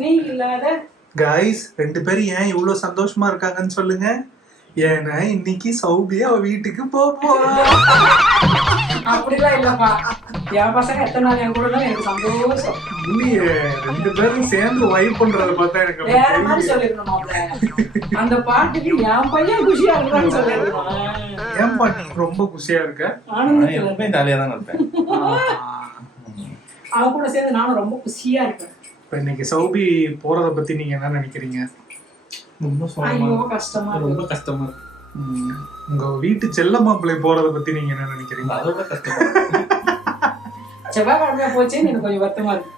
நீ இல்லாத கைஸ் 2 பேரும் ஏன் இவ்வளவு சந்தோஷமா இருக்காங்கன்னு சொல்லுங்க. ஏன்னா இன்னைக்கு சௌபி அவ வீட்டுக்கு போறா. அப்படிலாம் இல்லப்பா, என் பசங்க எத்தனை நாள் என் கூட எனக்கு சந்தோஷம். இல்லையே, 2 பேரும் சேர்ந்து வைப் பண்றத பார்த்தா எனக்கு வேற மாதிரி சொல்லிருக்கணும். அந்த பாட்டுக்கு என் பையன் குஷியா இருக்கான்னு சொல்லிருக்கணும். ஏன் பாட்டு ரொம்ப குஷியா இருக்க? எப்பவுமே ஜாலியா தான் இருப்பேன். அவன் கூட சேர்ந்து நானும் ரொம்ப குஷியா இருக்கேன். இப்ப இன்னைக்கு சௌபி போறத பத்தி நீங்க என்ன நினைக்கிறீங்க? ரொம்ப கஷ்டமா ரொம்ப கஷ்டமா இருக்கு. உங்க வீட்டு செல்ல மாப்பிள்ளை போறத பத்தி நீங்க என்ன நினைக்கிறீங்க? அதோட கஷ்டமா செவ்வாய்க்கிழமையா போச்சேன்னு எனக்கு கொஞ்சம் வருத்தமா இருக்கு.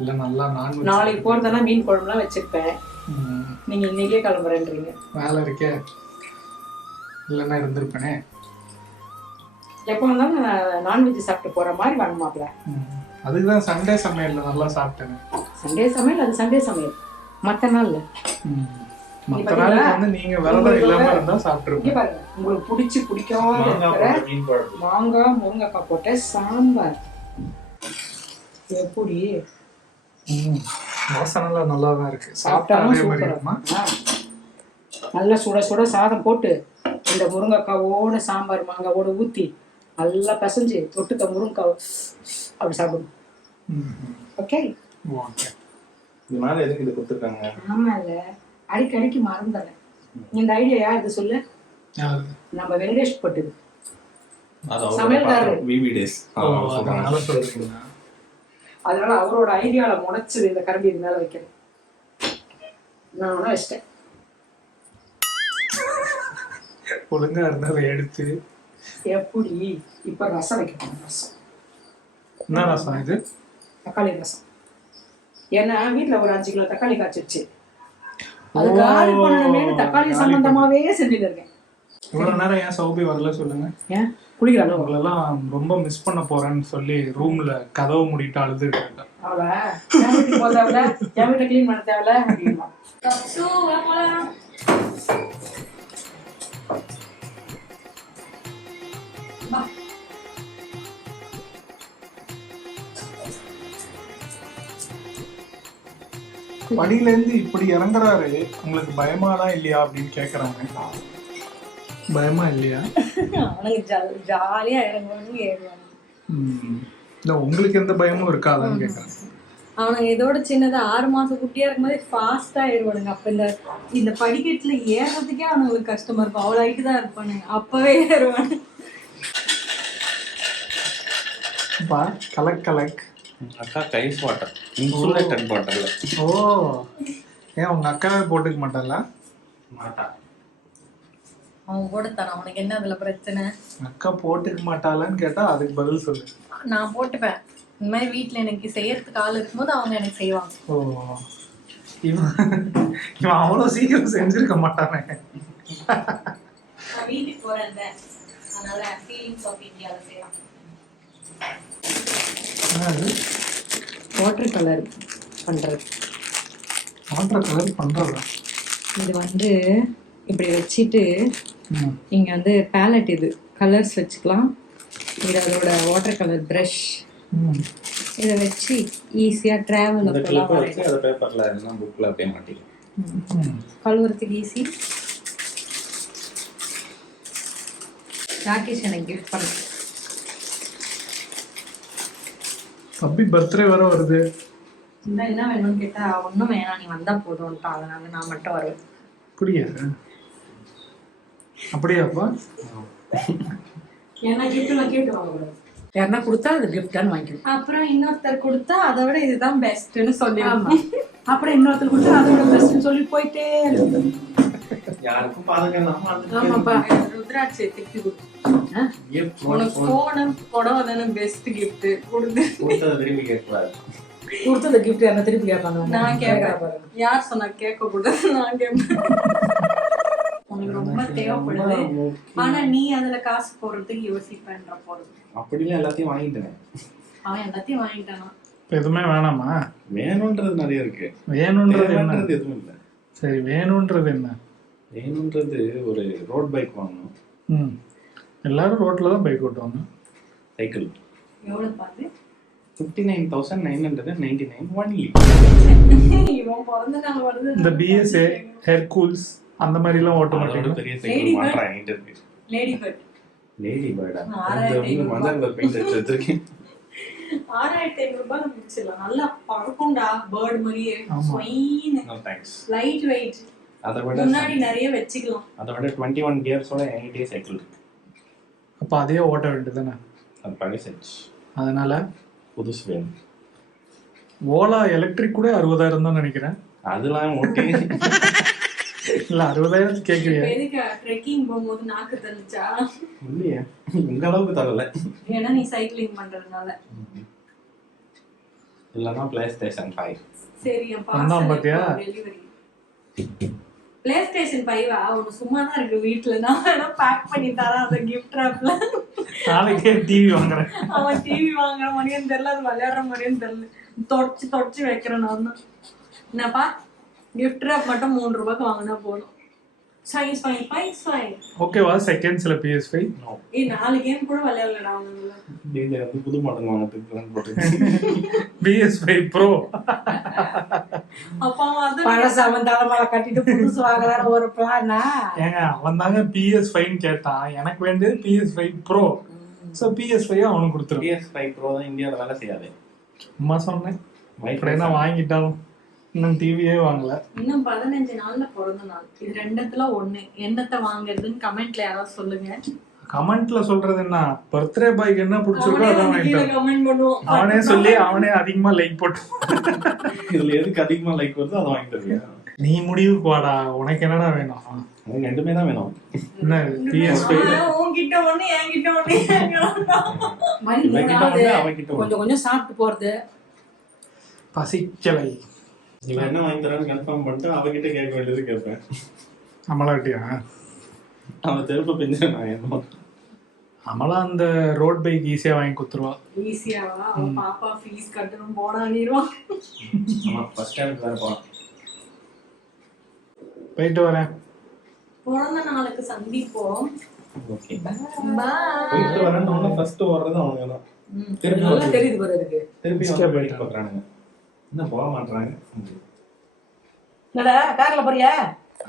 இல்ல நல்லா நான் நாளைக்கு போறதுனா மீன் குழம்புலாம் வச்சிருப்பேன். நீங்க இன்னைக்கே கிளம்புறேன்றீங்க. வேலை இருக்கே, இல்லைன்னா இருந்திருப்பேனே. எப்போ வந்தாலும் நான்வெஜ் சாப்பிட்டு போற மாதிரி வரமாப்ல. அதுக்குதான் சண்டே சமையல்ல நல்லா சாப்பிட்டேன். சண்டே சமையல் அது சண்டே சமையல், மற்ற நாள்ல மற்ற நாள் வந்து நீங்க விரதம் இல்லாம இருந்தா சாப்பிட்டுருப்பீங்க. பாருங்க, உங்களுக்கு பிடிச்சி பிடிக்காம மாங்காய் முருங்கைக்காய் போட்ட சாம்பார் எப்படி வாசனைலாம் நல்லா தான் இருக்கு. சாப்பிட்டாலும் சூப்பரா. நல்லா சுட சுட சாதம் போட்டு இந்த முருங்கைக்காவோட சாம்பார் மாங்காவோட ஊத்தி நல்லா பிசைஞ்சு தொட்டுக்க முருங்கைக்காய் அப்படி சாப்பிடும். Okay okay. இதனால எதுக்கு இது கொடுத்துருக்காங்க? ஆமா இல்ல, அடிக்கடிக்கு மறந்துடுறேன். இந்த ஐடியா யார் இது சொல்லு? நம்ம வெங்கடேஷ் பட்டுது சமையல்காரர். அதனால அவரோட ஐடியால முளைச்சது இந்த கரண்டி இது மேல வைக்கிறேன். நான் வச்சிட்டேன். ஒழுங்கா இருந்தா அதை எடுத்து எப்படி இப்ப ரசம் வைக்கணும். ரசம் என்ன ரசம் இது? தக்காளி ரசம். ஏன்னா வீட்டுல ஒரு 5 கிலோ தக்காளி காய்ச்சிருச்சு. அது காலி பண்ணணுமே தக்காளி சம்பந்தமாவே செஞ்சுட்டு இருக்கேன். இவ்வளவு நேரம் ஏன் சௌபி வரல சொல்லுங்க? ஏன் குளிக்கிறாங்க? உங்களெல்லாம் ரொம்ப மிஸ் பண்ண போறேன்னு சொல்லி ரூம்ல கதவு மூடிட்டு அழுது இருக்காங்க. அவள என் வீட்டுக்கு போக தேவையில்ல, என் வீட்டை கிளீன் பண்ண தேவையில்ல அப்படின்னா படியில இருந்து இப்படி இறங்குறாரு, உங்களுக்கு பயமாலாம் இல்லையா அப்படின்னு கேக்குறாங்க. பயமா இல்லையா? அவனுக்கு ஜாலியா இறங்குவானுங்க ஏறுவாங்க. இல்ல உங்களுக்கு எந்த பயமும் இருக்காதான்னு கேக்குறாங்க. அவனுங்க இதோட சின்னதா 6 மாசம் குட்டியா இருக்கும்போது ஃபாஸ்டா ஏறுவானுங்க. அப்ப இந்த படிக்கட்டுல ஏறதுக்கே அவனுங்களுக்கு கஷ்டமா இருக்கும். அவ்வளவு ஹைட்டு தான் இருப்பானுங்க, அப்பவே ஏறுவானுங்க. கலக் கலக். அக்கா கைஸ் வாட்டர், இன்சுலேட்டட் பாட்டில். ஓ, ஏன் உங்க அக்காவே போட்டுக்க மாட்டாளா? மாட்டா. அவன் கூட தரான். அவனுக்கு என்ன அதுல பிரச்சனை? அக்கா போட்டுக்க மாட்டாளான்னு கேட்டா அதுக்கு பதில் சொல்லு. நான் போட்டுப்பேன். இந்த மாதிரி வீட்டுல எனக்கு செய்யறதுக்கு ஆள் இருக்கும்போது அவங்க எனக்கு செய்வாங்க. ஓ, இவன் அவ்வளவு சீக்கிரம் செஞ்சிருக்க மாட்டானே. நான் வீட்டுக்கு போறேன், அதனால ஃபீலிங்ஸ் ஆஃப் இந்தியால செய்யலாம். வாட்டர் கலர் பண்றது. வாட்டர் கலர் பண்றதா? இது வந்து இப்படி வச்சுட்டு இங்க வந்து பேலட், இது கலர்ஸ் வச்சுக்கலாம். இது அதோட வாட்டர் கலர் ப்ரஷ். இதை வச்சு ஈஸியா டிராவல் கழுவுறதுக்கு ஈஸி. ராகேஷ் எனக்கு கிஃப்ட் பண்ண. ஹாப்பி பர்த்டே வர வருது. என்ன வேணும்னு கேட்டா ஒன்றும் வேணாம், நீ வந்தா போதும்ட்டா. அதனால நான் மட்டும் வருவேன். புரியா? அப்படியாப்பா? ஏன்னா கிஃப்ட் நான் கேட்டு வாங்கக்கூடாது. யாருன்னா கொடுத்தா அது கிஃப்டான்னு வாங்கிக்கணும். அப்புறம் இன்னொருத்தர் கொடுத்தா அதை விட இதுதான் பெஸ்ட்னு சொல்லிடுவாங்க. அப்புறம் இன்னொருத்தர் கொடுத்தா அதை விட பெஸ்ட்னு சொல்லி போயிட்டே இருக்கு. யாருக்கும் பாதுகாப்பு. ஆமாப்பா, ருத்ராட்சி திருப்பி உனக்கு போன புடவை தானே பெஸ்ட் கிஃப்ட் கொடுத்தது. திரும்பி கேட்கக்கூடாது. கொடுத்தது கிஃப்ட் யாரா திருப்பி கேட்பாங்க? நான் கேட்கறேன். யார் சொன்னா கேட்க கூடாது? நான் கேட்பேன். உனக்கு ரொம்ப தேவைப்படுது, ஆனா நீ அதுல காசு போடுறதுக்கு யோசிப்பேன்ற போறது. அப்படிலாம் எல்லாத்தையும் வாங்கிட்டேன். அவன் எல்லாத்தையும் வாங்கிட்டானா? எதுவுமே வேணாமா? வேணும்ன்றது நிறைய இருக்கு. வேணும்ன்றது எதுவும் இல்லை. சரி, வேணும்ன்றது என்ன? வேணும்ன்றது ஒரு ரோட் பைக் வாங்கணும். எல்லாரும் ரோட்ல தான் பைக் ஓட்டுவாங்க. சைக்கிள் எவ்வளவு பாரு? 59,999 only. இவன் பிறந்த நாள் வருது. இந்த பிஎஸ்ஏ ஹெர்கூல்ஸ் அந்த மாதிரி எல்லாம் ஓட்ட அதோட மாட்டீங்களா? பெரிய சைக்கிள் மாட்றா என்கிட்ட இருக்கு. Lady bird lady பேர்டா. 6,500 மஞ்சள் கலர் பெயிண்ட் அடிச்சு வச்சிருக்கேன். 6,500 ரூபாய் முடிச்சிடலாம். நல்லா பறக்கும்டா பேர்ட் மாதிரியே. ஆமா. Swine No thanks. Light weight. அதை விட முன்னாடி நிறைய வச்சுக்கலாம். அதை விட 21 கியர்ஸோட என்கிட்டயே சைக்கிள் இருக்கு. அப்ப அதே ஓட்ட வேண்டியதுதானே? அது பழசாச்சு. அதனால புதுசு வேணும். ஓலா எலக்ட்ரிக் கூட 60,000 தான் நினைக்கிறேன். அதெல்லாம் ஓட்டி இல்ல 60,000 கேக்குறீங்க. இப்ப எதுக்கு ட்ரெக்கிங் போகும்போது நாக்கு தள்ளிச்சா? இல்லையே, உங்க அளவுக்கு தரல. ஏன்னா நீ சைக்கிளிங் பண்றதுனால. இல்லைன்னா PlayStation 5. சரி என் வந்தான் பாத்தியா? டெலிவரி PlayStation 5 ஒன்னு சும்மா தான் இருக்கு வீட்டுல. நான் வேணா பேக் பண்ணி தரேன் அந்த கிஃப்ட் ராப்ல. நாளைக்கே டிவி வாங்குறேன். அவன் டிவி வாங்குற மாதிரியும் தெரியல, அது விளையாடுற மாதிரியும் தெரியல. தொடச்சு வைக்கிறேன் நான் தான். என்னப்பா கிஃப்ட் ராப் மட்டும் 3 ரூபாய்க்கு வாங்கினா போதும். Size fine. ஓகேவா? செகண்ட்ஸ்ல PS5 4 கேம் கூட விளையாடலடா அவனுங்கள. நீங்க வந்து புது மாடல் வாங்குறதுக்கு பிளான் போட்டுருக்கீங்க. PS5 Pro. அப்பா அது பழசு அவன் தலைமையில கட்டிட்டு புதுசு வாங்குறாரு ஒரு பிளானா. ஏங்க அவன் தாங்க PS5 கேட்டான். எனக்கு வேண்டியது PS5 Pro. சோ PS5 அவனுக்கு கொடுத்துரும். PS5 Pro தான் இந்தியாவில் வேலை செய்யாது. சும்மா சொன்னேன். Wi-Fi என்ன வாங்கிட்டாலும் இன்னும் டிவியே வாங்கல. இன்னும் 15 நாள்ல பிறந்த நாள். இது ரெண்டுத்துல ஒண்ணு. என்னத்தை வாங்குறதுன்னு கமெண்ட்ல யாராவது சொல்லுங்க. கமெண்ட்ல சொல்றது என்ன? பர்த்டே பாய்க்கு என்ன பிடிச்சிருக்கோ அதான் வாங்கிட்டான். கமெண்ட் பண்ணுவோம். அவனே சொல்லி அவனே அதிகமா லைக் போட்டு. இதுல எதுக்கு அதிகமா லைக் வருதோ அதை வாங்கி தருவியா? நீ முடிவுக்கு வாடா, உனக்கு என்னடா வேணும்? எனக்கு ரெண்டுமே தான் வேணும். என்ன PS5 உன்கிட்ட ஒண்ணு என்கிட்ட ஒண்ணு. மணி இவன்கிட்ட மூணாவது. ஒண்ணு, அவன்கிட்ட ஒண்ணு. கொஞ்சம் கொஞ்சம் சாப்பிட்டு போறது. பசிக்கலை. இவன் என்ன வாங்கி தரான்னு கன்ஃபார்ம் பண்ணிட்டு அவகிட்ட கேட்க வேண்டியது கேட்பேன். அமலாட்டியா? அவன் செருப்பு பிஞ்சு நான் என்ன அமலா அந்த ரோட் பைக் ஈஸியா வாங்கி கொடுத்துருவா. ஈஸியாவா? அவன் பாப்பா ஃபீஸ் கட்டணும் போனா நீருவான். ஆமா ஃபர்ஸ்ட் ஸ்டாண்டர்ட் வேற போறான். போயிட்டு வரேன். பிறந்த நாளுக்கு சந்திப்போம். Okay bye. போயிட்டு வரேன்னு ஃபர்ஸ்ட் வர்றது அவனுங்க தான். நல்லா தெரியுது பாரு அதுக்கு. திருப்பி Escape போயிட்டு பார்க்கறானுங்க. என்ன போக மாட்டாங்க. என்னடா கார்ல போறியா?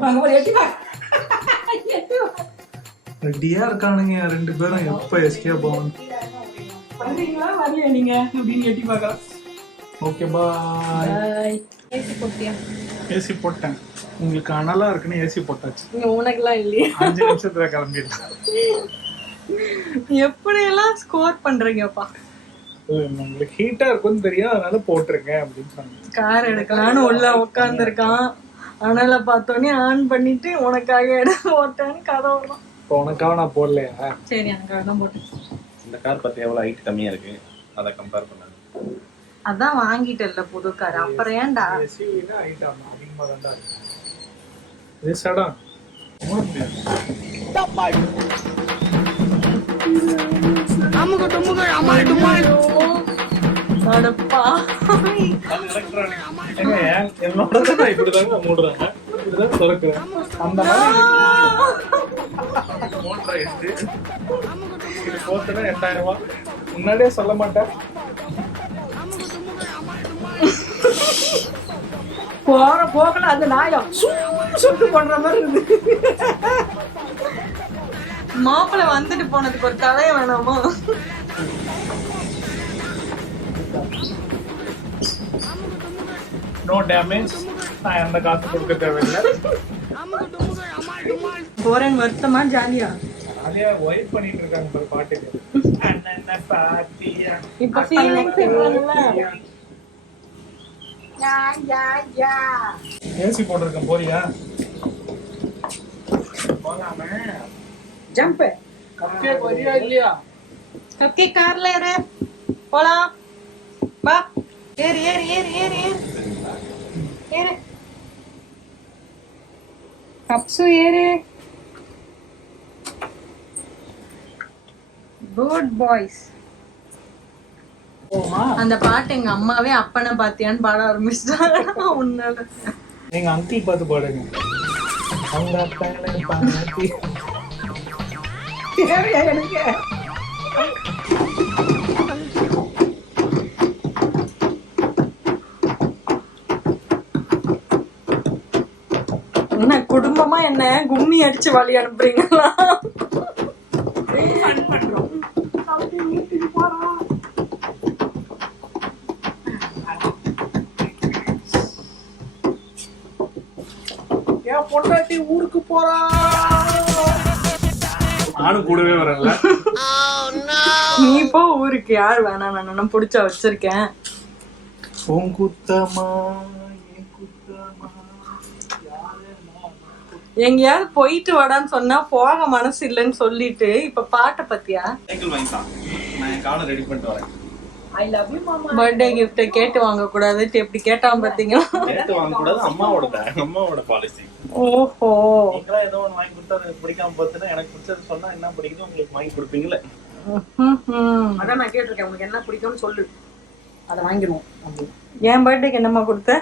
வாங்க போய் எட்டி வா. ரெடியா இருக்கானுங்க ரெண்டு பேரும். எப்ப எஸ்கேப் ஆகும்? பண்றீங்களா வரலையா நீங்க அப்படின்னு எட்டி பார்க்கலாம். Okay bye. பாய். ஏசி போட்டியா? ஏசி போட்டேன். உங்களுக்கு அனலா இருக்குன்னு ஏசி போட்டாச்சு. இங்க உனக்குலாம் இல்லையா? 5 நிமிஷத்துல கிளம்பிடலாம். எப்படியெல்லாம் ஸ்கோர் பண்றீங்கப்பா? உங்களுக்கு ஹீட்டா இருக்கும்னு தெரியும், அதனால போட்டிருக்கேன் அப்படின்னு சொன்னேன். கார் எடுக்கலான்னு உள்ள உட்காந்துருக்கான். அனல பார்த்தோன்னே ஆன் பண்ணிட்டு உனக்காக இடம் போட்டேன்னு கதை விடுறான். இப்போ உனக்காக நான் போடலையா? சரி எனக்காக தான் போட்டேன். இந்த கார் பத்தி எவ்வளவு ஹைட் கம்மியா இருக்கு அதை கம்பேர் பண்ணாங்க. அதான் வாங்கிட்டல்ல புது கார், அப்புறம் ஏன்டா? ஏசினா ஹைட் அதிகமா தான்டா இருக்கு. இது சடம். அடப்பா. என்னோட இப்படிதாங்க மூடுறாங்க, இப்படிதான் திறக்கிறேன். அந்த மாதிரி மோட்டரை எடுத்து இது போட்டுனா 8000 ரூபாய். முன்னாடியே சொல்ல மாட்டேன். போற போகல அந்த நாயம் சுட்டு பண்ற மாதிரி இருக்கு. மாப்பிள்ளை வந்துட்டு போனதுக்கு ஒரு கதையை வேணாமா? No damage. நான் எந்த காசு கொடுக்க தேவையில்லை. போறேன் வருத்தமா ஜாலியா? ஜாலியா ஒய்ஃப் பண்ணிட்டு இருக்காங்க பாரு பாட்டுக்கு. அண்ணன் பாத்தியா இப்ப ஃபீலிங்ஸ் இல்ல. ஏசி போட்டிருக்கேன், போறியா? போலாமே. ஜம்ப் கப்பே போறியா இல்லையா? ஓகே கார்ல ஏறு போலாம். வா ஏறு ஏறு ஏறு ஏறு ஏறு ஏறு. கப்சு ஏறு. Good boys. அந்த பாட்டு எங்க அம்மாவே அப்பனை பாத்தியான்னு பாட ஆரம்பிச்சிட்டாங்க. உன்னால எங்க அங்கிள் பார்த்து பாடுங்க. அவங்க அப்பாங்களை பாத்தி. எனக்கு என்ன கும்மி அடிச்சு வழி அனுப்புறீங்களா? என் பொண்டாட்டி ஊருக்கு போறா. நானும் கூடவே வரல. நீ போ ஊருக்கு, யார் வேணாம், நான் பிடிச்சா வச்சிருக்கேன். உன் குத்தமா எங்கேயாவது போயிட்டு வாடான்னு சொன்னா போக மனசு இல்லைன்னு சொல்லிட்டு இப்ப பாட்டை பத்தியா? சைக்கிள் வாங்கிட்டான். நான் என் காலை ரெடி பண்ணிட்டு வரேன். ஐ லவ் யூ மாமா. பர்த்டே கிஃப்ட் கேட்டு வாங்க கூடாது, எப்படி கேட்டான் பாத்தீங்களா? கேட்டு வாங்க கூடாது, அம்மாவோட பாலிசி. ஓஹோ, நீங்களா ஏதோ ஒன்று வாங்கி கொடுத்தா எனக்கு பிடிக்காம பார்த்துன்னா எனக்கு பிடிச்சது சொன்னா என்ன பிடிக்குதோ உங்களுக்கு வாங்கி கொடுப்பீங்களே. அதான் நான் கேட்டிருக்கேன், உங்களுக்கு என்ன பிடிக்கும்னு சொல்லு, அதை வாங்கிடுவோம் அப்படின்னு. என் பர்த்டேக்கு என்னம்மா கொடுத்த?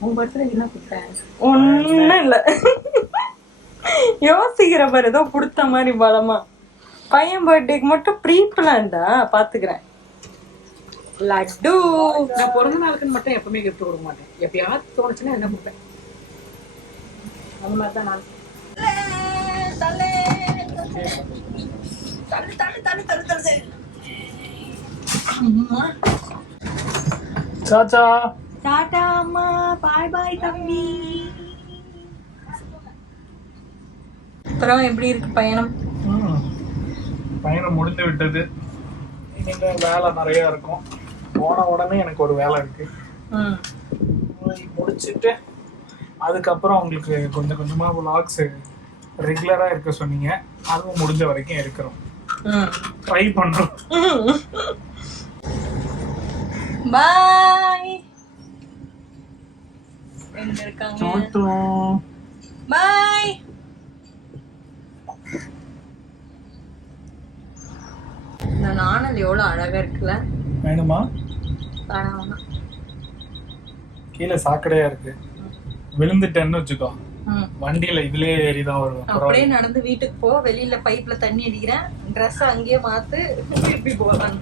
உங்க பர்த்டே என்ன கொடுத்தேன்? ஒண்ணும் இல்ல. யோசிக்கிற பாரு, ஏதோ கொடுத்த மாதிரி பலமா. பையன் பர்த்டேக்கு மட்டும் ப்ரீ பிளான்டா, பாத்துக்கிறேன். லட்டு. நான் பிறந்த நாளுக்குன்னு மட்டும் எப்பவுமே கிஃப்ட் கொடுக்க மாட்டேன், எப்பயாவது தோணுச்சுன்னா என்ன கொடுப்பேன். அந்த மாதிரி தான் நான். சாச்சா டாடா அம்மா, பாய் பாய் தம்பி. அப்புறம் எப்படி இருக்கு பயணம்? பயணம் முடிந்து விட்டது. இனிமே வேலை நிறைய இருக்கும். போன உடனே எனக்கு ஒரு வேலை இருக்கு, முடிச்சுட்டு அதுக்கப்புறம் உங்களுக்கு கொஞ்சம் கொஞ்சமா vlogs ரெகுலரா இருக்க சொன்னீங்க. அதுவும் முடிஞ்ச வரைக்கும் இருக்கிறோம், ட்ரை பண்றோம். பாய். எங்க இருக்காங்க? பாய். இந்த நாணல் எவ்வளவு அழகா இருக்குல்ல? வேணுமா? வேணாம். கீழே சாக்கடையா இருக்கு, விழுந்துட்டேன்னு வச்சுக்கோ, வண்டியில இதுலயே ஏறிதான் வருவேன். அப்படியே நடந்து வீட்டுக்கு போ, வெளியில பைப்ல தண்ணி அடிக்கிறேன், ட்ரெஸ் அங்கேயே மாத்து, திருப்பி போறாங்க.